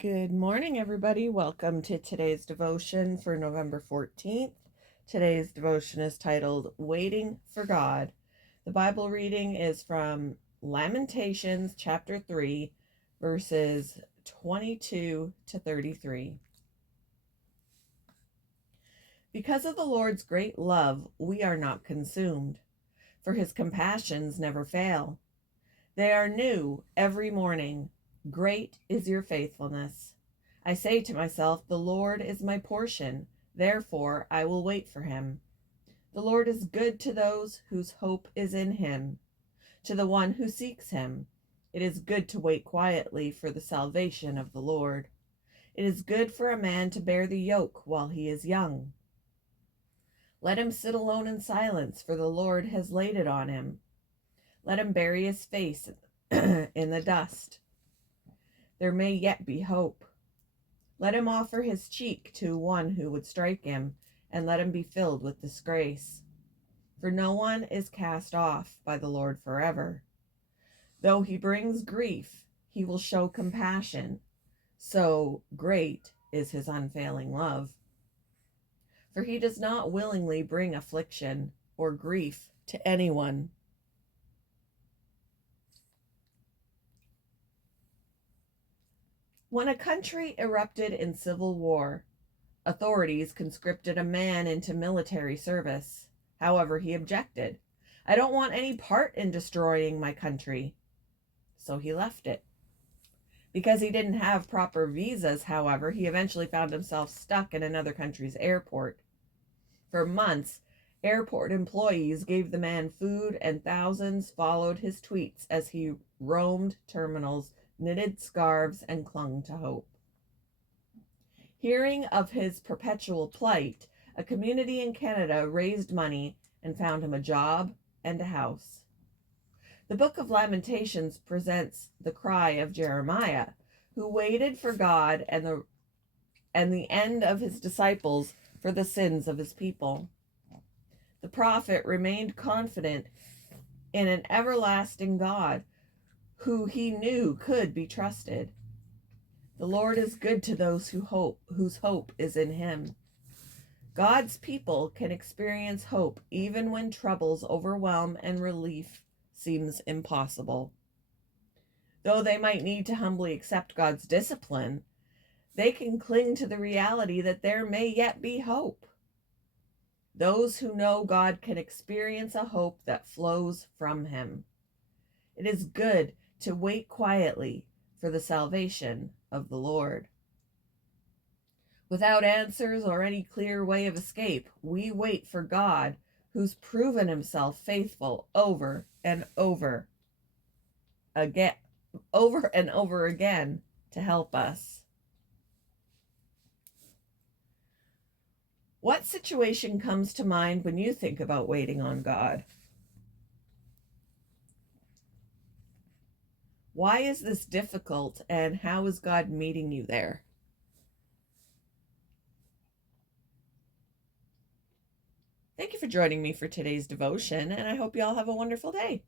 Good morning, everybody. Welcome to today's devotion for November 14th. Today's devotion is titled Waiting for God. The Bible reading is from Lamentations chapter 3, verses 22 to 33. Because of the Lord's great love, we are not consumed, for his compassions never fail. They are new every morning. Great is your faithfulness. I say to myself, the Lord is my portion, therefore I will wait for him. The Lord is good to those whose hope is in him, to the one who seeks him. It is good to wait quietly for the salvation of the Lord. It is good for a man to bear the yoke while he is young. Let him sit alone in silence, for the Lord has laid it on him. Let him bury his face in the dust. There may yet be hope. Let him offer his cheek to one who would strike him, and let him be filled with disgrace. For no one is cast off by the Lord forever. Though he brings grief, he will show compassion. So great is his unfailing love. For he does not willingly bring affliction or grief to anyone. When a country erupted in civil war, authorities conscripted a man into military service. However, he objected. I don't want any part in destroying my country. So he left it. Because he didn't have proper visas, however, he eventually found himself stuck in another country's airport. For months, airport employees gave the man food, and thousands followed his tweets as he roamed terminals, knitted scarves, and clung to hope. Hearing of his perpetual plight, a community in Canada raised money and found him a job and a house. The book of Lamentations presents the cry of Jeremiah, who waited for God and the end of his disciples for the sins of his people. The prophet remained confident in an everlasting God who he knew could be trusted. The Lord is good to those whose hope is in him. God's people can experience hope even when troubles overwhelm and relief seems impossible. Though they might need to humbly accept God's discipline, they can cling to the reality that there may yet be hope. Those who know God can experience a hope that flows from him. It is good to wait quietly for the salvation of the Lord. Without answers or any clear way of escape, we wait for God, who's proven himself faithful over and over again to help us. What situation comes to mind when you think about waiting on God? Why is this difficult, and how is God meeting you there? Thank you for joining me for today's devotion, and I hope you all have a wonderful day.